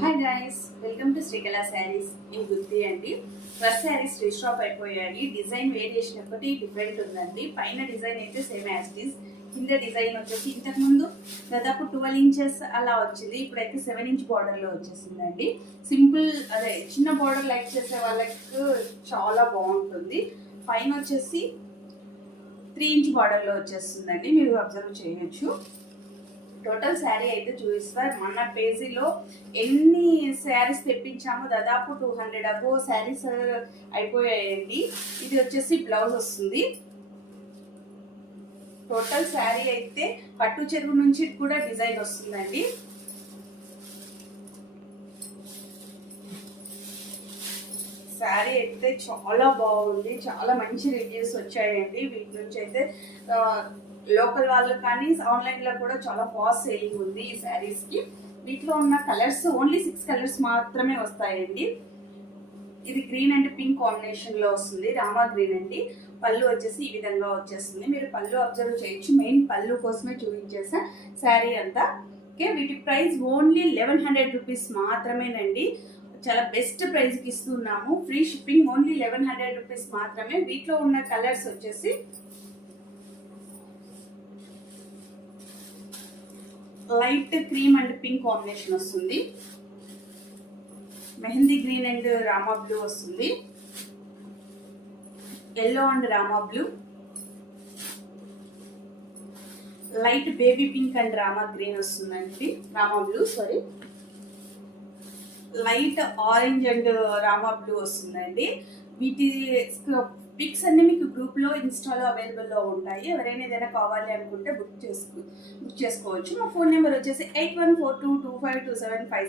Hi guys, welcome to Srikala sarees in Gutti అండి. First saris రీస్టాప్ అయిపోయాయి. Design variation ఒకటి డిఫరెంట్ ఉందండి. పైన డిజైన్ అయితే సేమ్ యాజ్ ఇట్ ఈస్, కింద డిజైన్ వచ్చేసి ఇంతకుముందు దాదాపు 12 ఇంచెస్ అలా వచ్చింది, ఇప్పుడైతే 7 ఇంచ్ బార్డర్లో వచ్చేసిందండి. సింపుల్ అదే చిన్న బార్డర్ లైక్ చేసే వాళ్ళకి చాలా బాగుంటుంది. పైన వచ్చేసి 3 ఇంచ్ బార్డర్లో వచ్చేస్తుందండి, మీరు అబ్జర్వ్ చేయొచ్చు. టోటల్ శారీ అయితే చూపిస్తారు. మన పేజీలో ఎన్ని శారీస్ తెప్పించామో దాదాపు 200 అబో శారీస్ అయిపోయాయండి. ఇది వచ్చేసి బ్లౌజ్ వస్తుంది. టోటల్ శారీ అయితే పట్టు చెరువు నుంచి కూడా డిజైన్ వస్తుందండి. శారీ అయితే చాలా బాగుంది, చాలా మంచి రివ్యూస్ వచ్చాయండి. వీటి నుంచి అయితే లోకల్ వాళ్ళు కానీ ఆన్లైన్లో కూడా చాలా ఫాస్ట్ సేలింగ్ ఉంది ఈ శారీస్కి. వీటిలో ఉన్న కలర్స్ ఓన్లీ 6 కలర్స్ మాత్రమే వస్తాయండి. ఇది గ్రీన్ అండ్ పింక్ కాంబినేషన్లో వస్తుంది, రామా గ్రీన్ అండి. పళ్ళు వచ్చేసి ఈ విధంగా వచ్చేస్తుంది. మీరు పళ్ళు అబ్జర్వ్ చేయొచ్చు, మెయిన్ పళ్ళు కోసమే చూపించేసా శారీ అంతా. ఓకే, వీటి ప్రైస్ ఓన్లీ 1100 రూపీస్ మాత్రమేనండి. చాలా బెస్ట్ ప్రైస్కి ఇస్తున్నాము. ఫ్రీ షిప్పింగ్, ఓన్లీ 1100 రూపీస్ మాత్రమే. వీటిలో ఉన్న కలర్స్ వచ్చేసి light cream and pink combination వస్తుంది, mehndi green and Rama blue వస్తుంది, yellow and Rama blue, light baby pink and Rama green వస్తుందండి, Rama blue sorry, light orange and Rama blue వస్తుందండి. వీటి పిక్స్ అన్ని మీకు గ్రూప్లో ఇన్స్టాలో అవైలబుల్లో ఉంటాయి. ఎవరైనా ఏదైనా కావాలి అనుకుంటే బుక్ చేసుకోవచ్చు. మా ఫోన్ నెంబర్ వచ్చేసి 8142252755.